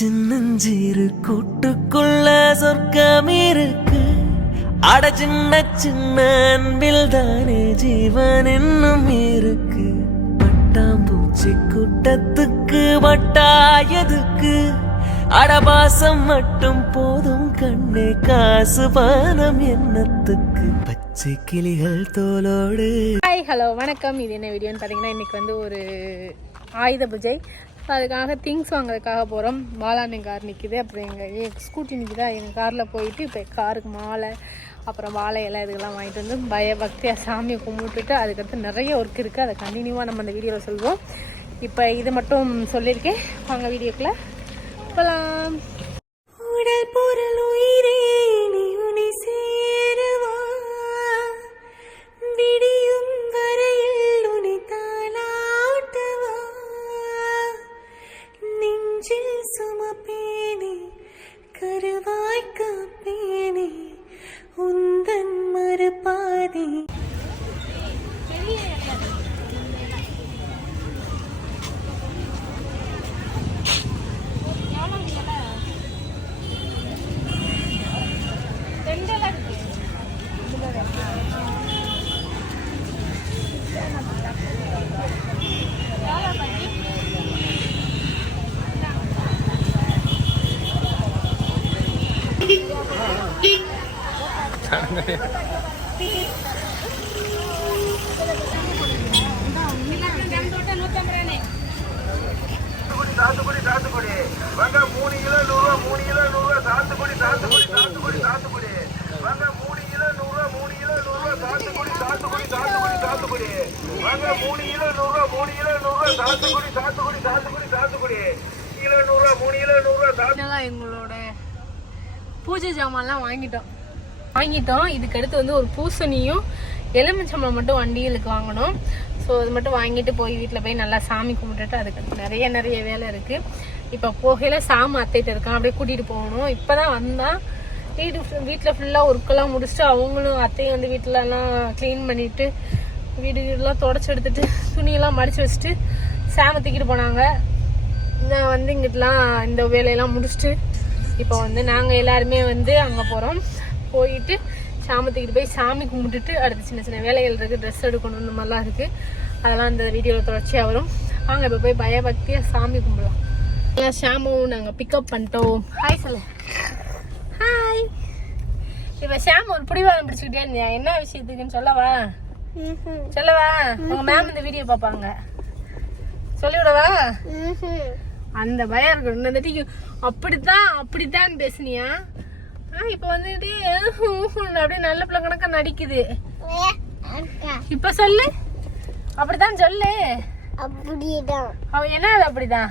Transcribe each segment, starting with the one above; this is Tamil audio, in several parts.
சின்னஞ்சிறு கூட்டுக்குள்ள சொர்க்கம் இருக்கு. அட சின்ன சின்ன அன்பில் தானே ஜீவன் இன்னும் இருக்கு. பட்டாம்பூச்சி கூட்டத்துக்கு வட்டாயதுக்கு அடபாசம் மட்டும் போதும் கண்ணே, காசு பானம் எண்ணத்துக்கு. பச்சை கிளிகள் தோலோடு. ஹாய் ஹலோ வணக்கம். இது என்ன வீடியோன்னு பார்த்தீங்கன்னா இன்றைக்கி வந்து ஒரு ஆயுத பூஜை. அதுக்காக திங்ஸ் வாங்குறதுக்காக போகிறோம். பாலாண்ணன் கார் நிற்கிது, அப்புறம் எங்கள் ஸ்கூட்டி நிற்கிதா, எங்கள் காரில் போயிட்டு இப்போ காருக்கு மாலை அப்புறம் வாழை இலை இதுக்கெல்லாம் வாங்கிட்டு வந்து பயபக்தியாக சாமியை கும்பிட்டுட்டு அதுக்கடுத்து நிறைய ஒர்க் இருக்குது. அதை கண்டினியூவாக நம்ம அந்த வீடியோவில் சொல்வோம். இப்போ இது மட்டும் சொல்லியிருக்கேன், வாங்க வீடியோக்குள்ளே போகலாம். உடல் பொருள் உயிரே நீ சேருவா, விடியும் வரையில் உனி தாளாட்டுவா, நெஞ்சில் சுமப்பேனே கருவாய் காப்பேனே உந்தன் மறுபாதி. சாத்துக்குடி சாத்துக்குடி வாங்க 3 கிலோ 100 ரூபா, 3 கிலோ 100 ரூபா. சாத்துக்குடி சாத்துக்குடி சாத்துக்குடி சாத்துக்குடி வாங்க 3 கிலோ 100 ரூபா, 3 கிலோ 100 ரூபா. சாத்துக்குடி சாத்துக்குடி சாத்துக்குடி சாத்துக்குடி வாங்க 3 கிலோ 100 ரூபா, 3 கிலோ 100 ரூபா. சாத்துக்குடி சாத்துக்குடி சாத்துக்குடி சாத்துக்குடி கிலோ 100 ரூபா, 3 கிலோ 100 ரூபா. எங்களோட பூஜை ஜாமான்லாம் வாங்கிட்டோம். இதுக்கு அடுத்து வந்து ஒரு பூசணியும் எலுமிச்சம்பழம் மட்டும் வண்டிகளுக்கு வாங்கணும். ஸோ அது மட்டும் வாங்கிட்டு போய் வீட்டில் போய் நல்லா சாமி கும்பிட்டுட்டு அதுக்கு நிறைய வேலை இருக்குது. இப்போ போகையில் சாமி அத்தைகிட்ட இருக்கான், அப்படியே கூட்டிகிட்டு போகணும். இப்போ தான் வந்தான். வீட்டில் ஃபுல்லாக ஒர்க்கெல்லாம் முடிச்சுட்டு அவங்களும் அத்தையும் வந்து வீட்டிலலாம் க்ளீன் பண்ணிவிட்டு வீடுலாம் தொடச்சி எடுத்துட்டு துணியெல்லாம் மடித்து வச்சுட்டு சாமி தூக்கிட்டு போனாங்க. நான் வந்து இங்கிட்டலாம் இந்த வேலையெல்லாம் முடிச்சுட்டு இப்போ வந்து நாங்கள் எல்லாருமே வந்து அங்கே போகிறோம். போயிட்டு சாமத்துக்கிட்டு போய் சாமி கும்பிட்டுட்டு அடுத்து சின்ன வேலைகள் இருக்குது, ட்ரெஸ் எடுக்கணும், இந்த மாதிரிலாம் இருக்குது. அதெல்லாம் இந்த வீடியோவில் தொடர்ச்சியாக வரும். வாங்க இப்போ போய் பயபக்தியாக சாமி கும்பிடலாம். எல்லாம் ஷாமும் நாங்கள் பிக்கப் பண்ணிட்டோம். ஹாய் சொல்லு. ஹாய். இப்போ ஷாம் ஒரு பிடிவாதம் பிடிச்சிக்கிட்டே இருந்தியா, என்ன விஷயத்துக்குன்னு சொல்லவா? உங்கள் மேம் இந்த வீடியோ பார்ப்பாங்க, சொல்லிவிடவா? அந்த பயம் இருக்கு. இந்த தட்டிக்கு அப்படித்தான் பேசுனியா? இப்ப வந்துட்டு அப்படியே நல்ல பிள்ளை கணக்கா நடிக்குது. இப்ப சொல்லு, அப்படித்தான் சொல்லு. அவன் என்ன அப்படிதான்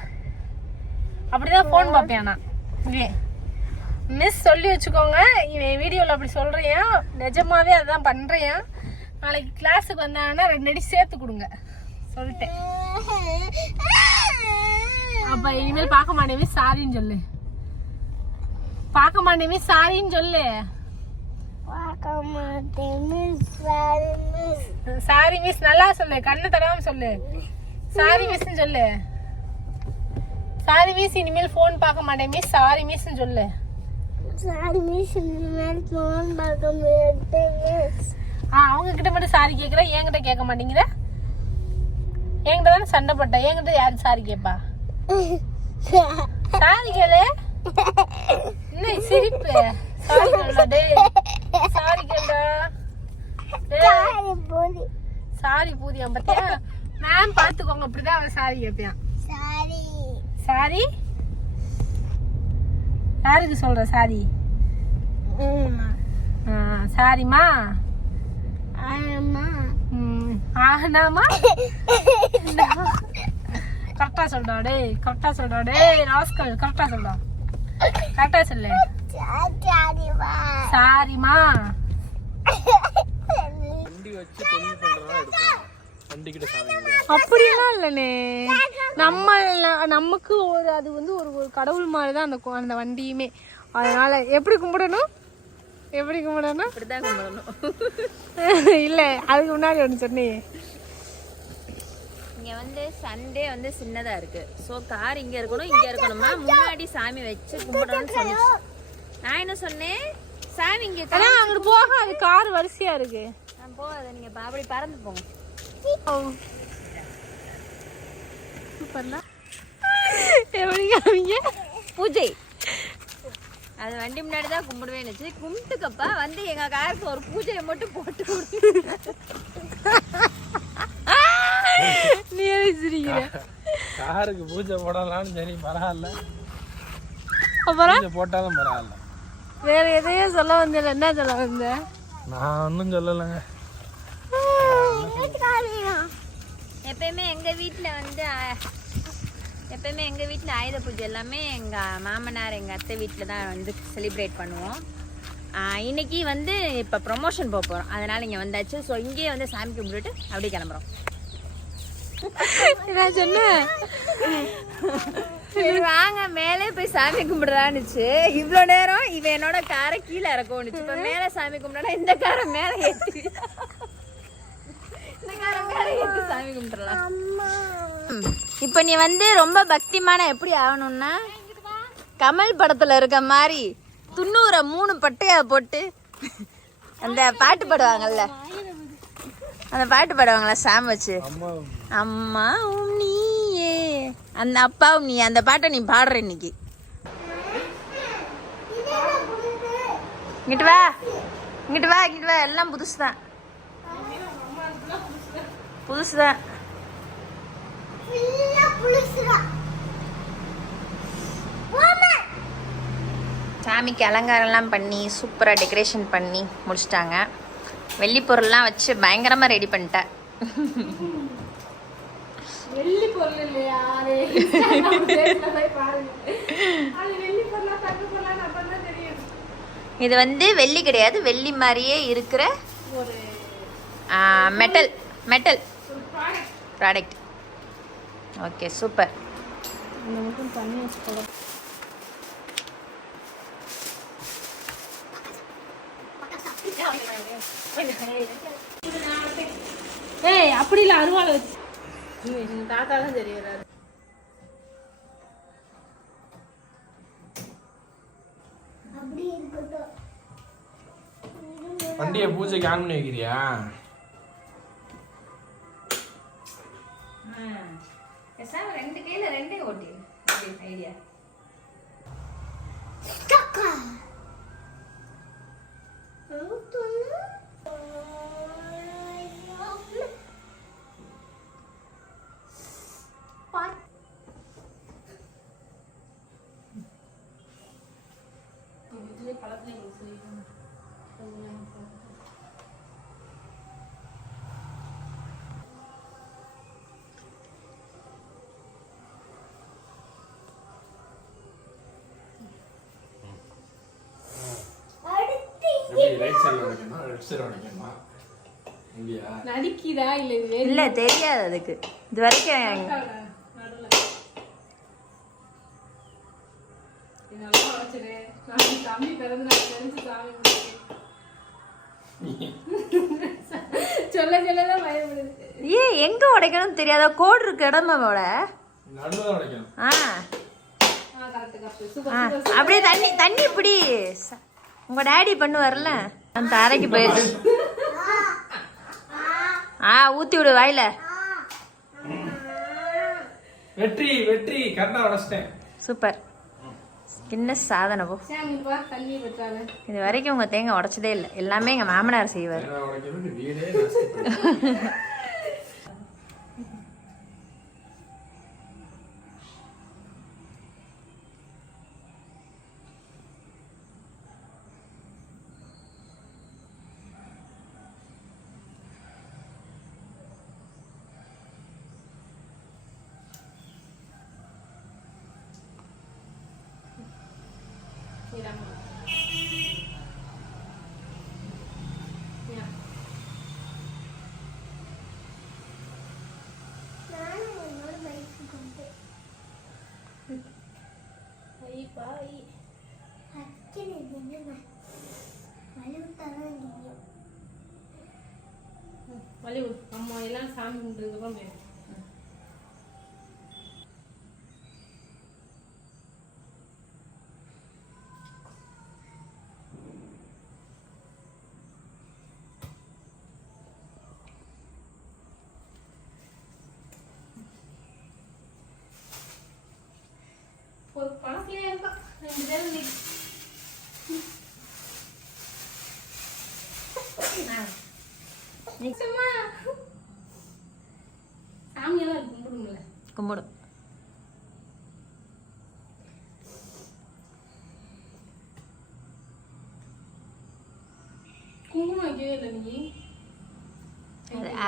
போன் பாப்பியானா? மிஸ் சொல்லி வச்சுக்கோங்க, இவன் வீடியோல அப்படி சொல்றியா, நிஜமாவே அதான் பண்றியா. நாளைக்கு கிளாஸுக்கு வந்தாங்கன்னா 2 அடி சேர்த்து கொடுங்க சொல்லிட்டேன். அப்ப இனிமேல் பார்க்க மாட்டேன் சாரின்னு சொல்லு. பார்க்க மாட்டேன் சாரின்னு சொல்லு. சாரி மிஸ் நல்லா சொல்லு, கண்ணு தடாம சொல்லு. சாரி மிஸ் சொல்லு. சாரி மிஸ் இனிமேல் போன் பார்க்க மாட்டேன் மிஸ், சாரி மிஸ் சொல்லு. சாரி மிஸ் இனிமேல் போன் பார்க்க மாட்டேன் மிஸ். அவங்க கிட்ட மட்டும் சாரி கேக்குற, என்கிட்ட கேட்க மாட்டேங்கிற. என்கிட்ட தானே சண்டை போட்ட, என்கிட்ட யாரு சாரி கேப்பா? சாரி கேளு. என்ன சிரிப்பு? சாரி கேளுடா டேய், சாரி கேளுடா. சாரி பூதியா பாத்தியா? மேம் பாத்துக்கோங்க, அப்படிதான் அவன் சாரி கேட்பான். சாரி யாருக்கு சொல்ற சாரி? சாரிமா ஆனாமா கரெக்டா சொல்றா டேய், கரெக்டா சொல்றா டேய் ராஸ்கல், கரெக்டா சொல்றா, கரெக்டா சொல்லு. சாரிமா. அப்படியெல்லாம் இல்லனே, நமக்கு ஒரு அது வந்து ஒரு கடவுள் மாதிரிதான் அந்த வண்டியுமே. அதனால எப்படி கும்பிடணும்? இப்படிதான் கும்பிடணும். இல்ல அதுக்கு முன்னாடி ஒன்று சொன்னே, வந்து சண்டே வந்து சின்னதா இருக்கு. ஸோ கார் இங்க இருக்கணும், இங்க இருக்கணுமா, முன்னாடி சாமி வச்சு கும்பிடணும்னு சொல்லிச்சு. நான் என்ன சொன்னேன், சாமி இங்க அங்கிட்டு போக அது கார் வரிசையா இருக்கு. நான் போகாத, நீங்க அப்படி பறந்து போங்க. எப்படி பூஜை அது வண்டி முன்னாடி தான் கும்பிடுவேன்னு கும்பிட்டுக்கப்பா வந்து எங்க காருக்கு ஒரு பூஜையை மட்டும் போட்டு கொடுத்து நீ சிரிக்கிற. காருக்கு பூஜை போடலாம்னு சரி பரவாயில்ல, அப்புறம் பூஜை போட்டாலும் பரவாயில்ல. வேற எதையும் சொல்ல வந்தேன். என்ன சொல்ல வந்த? நான் ஒன்றும் சொல்லலைங்க. எப்பயுமே எங்க வீட்டில் ஆயுத பூஜை எல்லாமே எங்க மாமனார் எங்க அத்தை வீட்டில் தான் வந்து செலிப்ரேட் பண்ணுவோம். இன்னைக்கு வந்து இப்போ ப்ரொமோஷன் போக போகிறோம், அதனால இங்கே வந்தாச்சு. ஸோ இங்கேயே வந்து சாமி கும்பிட்டுட்டு அப்படியே கிளம்புறோம். நான் சொன்னேன் வாங்க மேலே போய் சாமி கும்பிடுறான்னுச்சு. இவ்வளோ நேரம் இவன் என்னோட காரை கீழே இறக்கணுச்சு. இப்போ மேலே சாமி கும்பிடா இந்த காரை மேலே ஏற்றி சாமி கும்பிடலாம். இப்ப நீ வந்து ரொம்ப பக்திமான எப்படி ஆகணும்னா கமல் படத்துல இருக்க மாதிரி 3 பட்டையா போட்டு அந்த பாட்டு பாடுவாங்கல்ல, அந்த பாட்டு பாடுவாங்கல்ல சாம் வச்சு, அம்மாவும் நீயே அந்த அப்பாவும் நீ, அந்த பாட்டை நீ பாடுற இன்னைக்கு. இங்கிட்டு வா இங்கிட்டு வா இங்கிட்டு வா, எல்லாம் புதுசுதான் புதுசுதான். சாமிக்கு அலங்காரம்லாம் பண்ணி சூப்பராக டெக்கரேஷன் பண்ணி முடிச்சிட்டாங்க. வெள்ளி பொருள்லாம் வச்சு பயங்கரமாக ரெடி பண்ணிட்டேன். வெள்ளி பொருள் இல்லையா? இது வந்து வெள்ளி கிடையாது, வெள்ளி மாதிரியே இருக்கிற ஒரு மெட்டல் ப்ராடக்ட். Okay super. ஏய் அப்படி இல்ல, அருவாளை வச்சு தாத்தா தான் சரி வராது. வண்டியை பூஜைக்கு ஆன் பண்ணி வைக்கிறியா? ரெண்டு கையில ரெண்டே ஓட்டி ஐடியா. நடிக்கிறா இல்ல? இல்ல தெரியாது அதுக்கு இது வரைக்கும். சொல்ல சொல்லதான் பயப்படுது. ஏன் எங்க உடைக்கணும் தெரியாத கோடு இருக்கு இடமோட. அப்படியே தண்ணி தண்ணி இப்படி உங்க டாடி பண்ணுவார்ல அந்த அறைக்கு போயிட்டு ஊத்தி விடு வாயில. வெற்றி வெற்றி கரெக்டா உடைச்சிட்டேன். சூப்பர். என்ன சாதனை போ. இது வரைக்கும் உங்க தேங்காய் உடைச்சதே இல்லை, எல்லாமே எங்க மாமனார் செய்வார். அம்மா எல்லாம் சாமி கும்பிட்டு ஒரு பணத்துலயே இருக்கான் 2 பேரும் நிச்சயமா சாமியெல்லாம் கும்பிடுங்கள கும்பிடும். குங்குமம் வைக்கவே இல்லை நீ.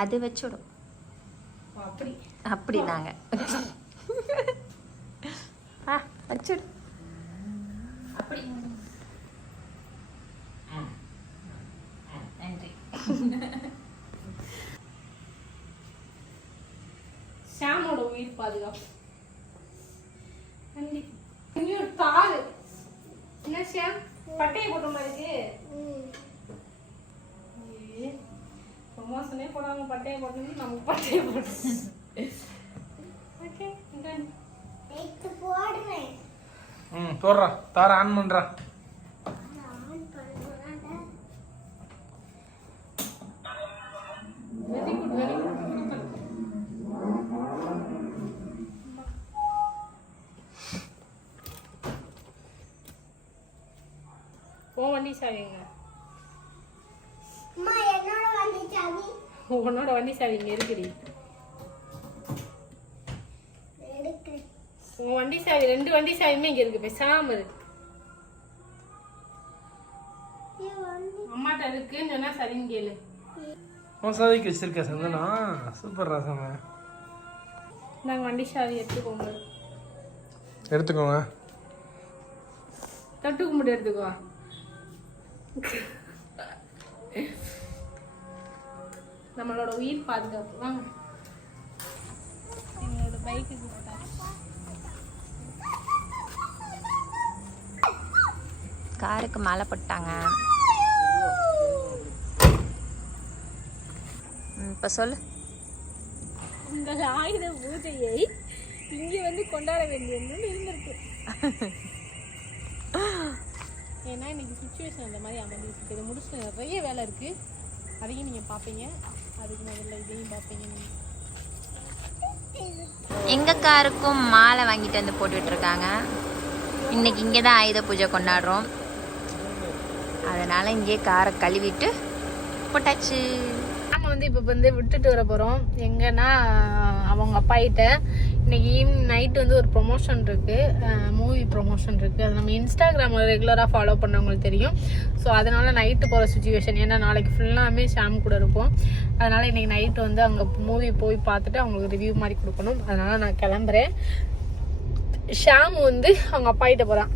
அது வச்சுடும். அப்படி அப்படி நாங்க வச்சுடு. அப்படி நன்றி. ஷாமோட உயிர் பாதுகாப்பு. நன்றி. இன்னொரு தாரு என்ன ஷாம் பட்டையை போட்ட மாதிரி இருக்கு. ப்ரொமோஷனே போடாம பட்டையை போட்டு நமக்கு பட்டையை போட்டு. ஓகே எடுத்து போடுறேன். போடுறா தார ஆன் பண்றா. Very good very good. ஓ வண்டி சாவிங்க. அம்மா என்னோட வண்டி சாவி உன்னோட வண்டி சாவி இங்க இருக்குடி. எடுக்கிறேன். உன் வண்டி சாவி 2 வண்டி சாவியுமே இங்க இருக்கு. பேசாம இருக்கு. அம்மாட்ட இருக்குன்னு சொன்னா சரின்னு கேளு. உன் சாவிக்கு வச்சிருக்க சந்தனா. சூப்பர் ராசமா. நாங்க வண்டி சாவி எடுத்துக்கோங்க. எடுத்துக்கோங்க. தொட்டு கும்பிட்டு எடுத்துக்கோ. நம்மளோட உயிர் பாதுகாப்பு. வாங்க எங்களோட பைக்குக்கு போட்டா காருக்கு மாலை போட்டாங்க. இப்ப சொல்லு. உங்கள் ஆயுத பூஜையை இங்கே வந்து கொண்டாட வேண்டியதுன்னு இருந்திருக்கு. ஏன்னா இன்னைக்கு சுச்சுவேஷன் அந்த மாதிரி அமைஞ்சிருக்கு. இதை முடிச்சுட்டு நிறைய வேலை இருக்கு. அதையும் நீங்க பார்ப்பீங்க. அதுக்கு முதல்ல இதையும் பார்ப்பீங்க. எங்க காருக்கும் மாலை வாங்கிட்டு வந்து போட்டுட்டு இருக்காங்க. இன்னைக்கு இங்கே தான் ஆயுத பூஜை கொண்டாடுறோம். அதனால இங்கே காரை கழுவிட்டு போட்டாச்சு. நம்ம வந்து இப்போ வந்து விட்டுட்டு வர போகிறோம். எங்கன்னா அவங்க அப்பாயிட்ட இன்னைக்கு ஈவினிங் நைட்டு வந்து ஒரு ப்ரொமோஷன் இருக்குது. மூவி ப்ரொமோஷன் இருக்குது. அது நம்ம இன்ஸ்டாகிராமில் ரெகுலராக ஃபாலோ பண்ணவங்களுக்கு தெரியும். ஸோ அதனால் நைட்டு போகிற சுச்சுவேஷன். ஏன்னா நாளைக்கு ஃபுல்லாமே ஷாம் கூட இருப்போம். அதனால் இன்றைக்கி நைட்டு வந்து அங்கே மூவி போய் பார்த்துட்டு அவங்களுக்கு ரிவ்யூ மாதிரி கொடுக்கணும். அதனால் நான் கிளம்புறேன். ஷாம் வந்து அவங்க அப்பாயிட்ட போகிறான்.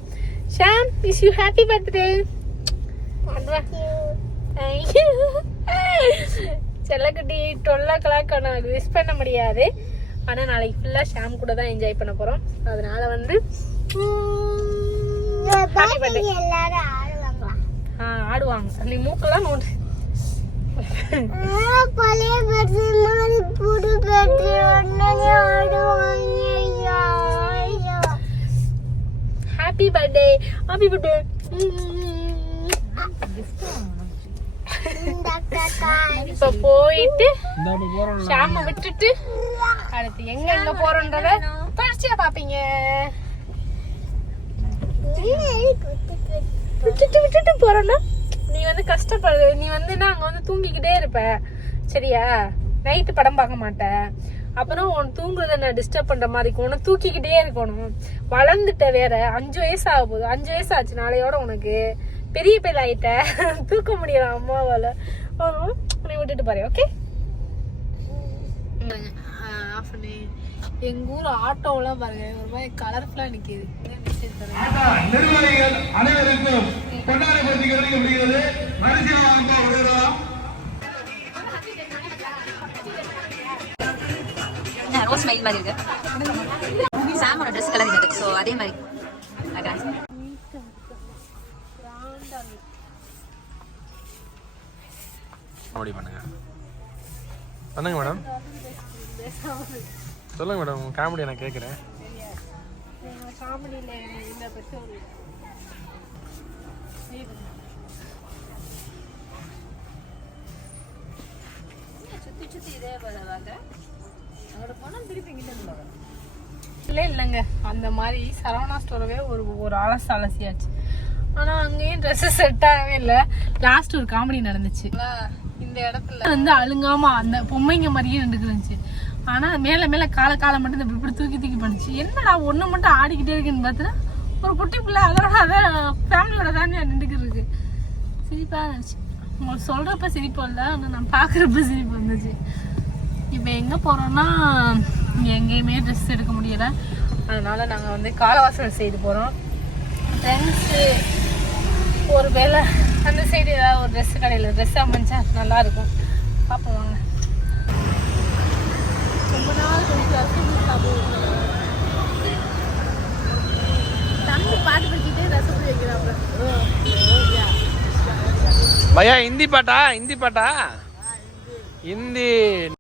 Sham wish you happy birthday. Thank you செல்லக்குட்டி. 12 o'clock நான் விஷ் பண்ண முடியாது. ஆனால் நாளைக்கு ஃபுல்லாக ஷாம் கூட தான் என்ஜாய் பண்ண போகிறோம். அதனால வந்து ஹாப்பி பர்த்டே. எல்லாரும் ஆடுவாங்களா? ஆடுவாங்க. நீ மூக்கெல்லாம் நோண்டு. பழைய பேட்டரி மாதிரி புது பேட்டரி ஒன்னே ஆடுவாங்க. Happy birthday happy birthday. இப்ப போயிட்டு ஷாம விட்டுட்டு அடுத்து எங்க எங்க போறோன்றத தொடர்ச்சியா பாப்பீங்க. விட்டுட்டு போறோம்னா நீ வந்து கஷ்டப்படுற. நீ வந்து அங்க வந்து தூங்கிக்கிட்டே இருப்ப. சரியா? நைட்டு படம் பார்க்க மாட்டேன். அப்புறம் உன் தூங்குறத நான் டிஸ்டர்ப் பண்ற மாதிரி இருக்கும். உனக்கு தூக்கிக்கிட்டே இருக்கணும். வளர்ந்துட்ட வேற. 5 வயசு ஆக போகுது. 5 வயசு ஆச்சு நாளையோட. உனக்கு பெரிய பேர் ஆயிட்ட. தூக்க முடியல அம்மாவால. உன்னை விட்டுட்டு பாரு. ஓகே எங்க ஊர் ஆட்டோலாம் பாருங்க ஒரு மாதிரி கலர்ஃபுல்லா நிக்குது. நிர்வாகிகள் அனைவருக்கும் கொண்டாட படுத்திக்கிறது. மனுஷன் வாங்க விடுறோம். ரோஸ் ஸ்மைல் மாதிரி இருக்கு. சாமோட ட்ரெஸ் கலர் இருக்கு. ஸோ அதே மாதிரி அப்படி பண்ணுங்க மேடம். சொல்லுங்க மேடம். காமெடி நான் கேட்குறேன். சுத்தி இதே வருவாங்க. அவரோட பணம் திருப்பி கிட்ட ட்ரெஸ்ஸில் இல்லைங்க. அந்த மாதிரி சரவணா ஸ்டோரவே ஒரு அலசியாச்சு. ஆனால் அங்கேயும் ட்ரெஸ்ஸு செட் ஆகவே இல்லை. லாஸ்ட் ஒரு காமெடி நடந்துச்சு. இந்த இடத்துல வந்து அழுங்காமல் அந்த பொம்மைங்க மாதிரியே நின்றுக்குருந்துச்சு. ஆனால் மேலே காலை மட்டும் இந்த இப்படி தூக்கி பண்ணிச்சு. என்னடா ஒன்று மட்டும் ஆடிக்கிட்டே இருக்குன்னு பார்த்தா ஒரு குட்டி பிள்ளை அதோட அதான் ஃபேமிலியோட தானே நின்றுக்கிட்டு இருக்கு. சிரிப்பாக இருந்துச்சு. உங்களுக்கு சொல்கிறப்ப சிரிப்பு இல்லை, ஆனால் நான் பார்க்குறப்ப சிரிப்பு வந்துச்சு. இப்போ எங்கே போகிறோன்னா எங்கேயுமே ட்ரெஸ் எடுக்க முடியலை. அதனால் நாங்கள் வந்து காலவாசல் சைடு போகிறோம். ஃப்ரெண்ட்ஸு ஒரு வேளை அந்த சைடு ஏதாவது ஒரு ட்ரெஸ் கடையில் ட்ரெஸ் அமைஞ்சா நல்லாயிருக்கும். பார்ப்போம் வாங்க. ரொம்ப நாள் தம்பி பாட்டு படிச்சுட்டே ரசப்படி வைக்கிறாங்க. பையா ஹிந்தி பாட்டா ஹிந்தி